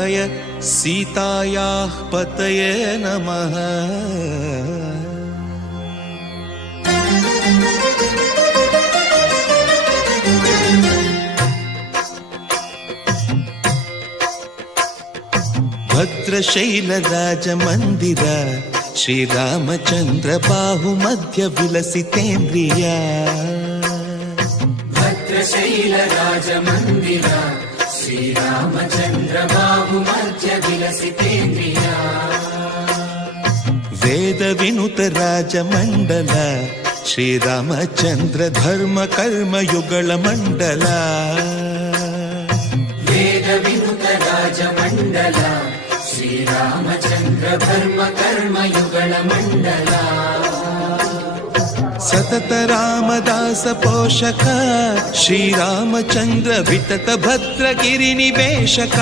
रामाय सीतायाः पतये नमः। भद्रशैलराजमन्दिर श्रीरामचन्द्र बाहुमध्य विलसितेन्द्रिया। भद्रशैलराजमन्दिर श्रीरामचन्द्र बाहुमध्य विलसितेन्द्रिया। वेदविनुत राजमण्डल श्रीरामचन्द्र धर्म कर्म युगल मण्डल। वेदविनुत राजमण्डल श्रीरामचन्द्र धर्म कर्म युगल मण्डल। सतत रामदास पोषक श्रीरामचन्द्र वितत भद्रगिरि निवेशक।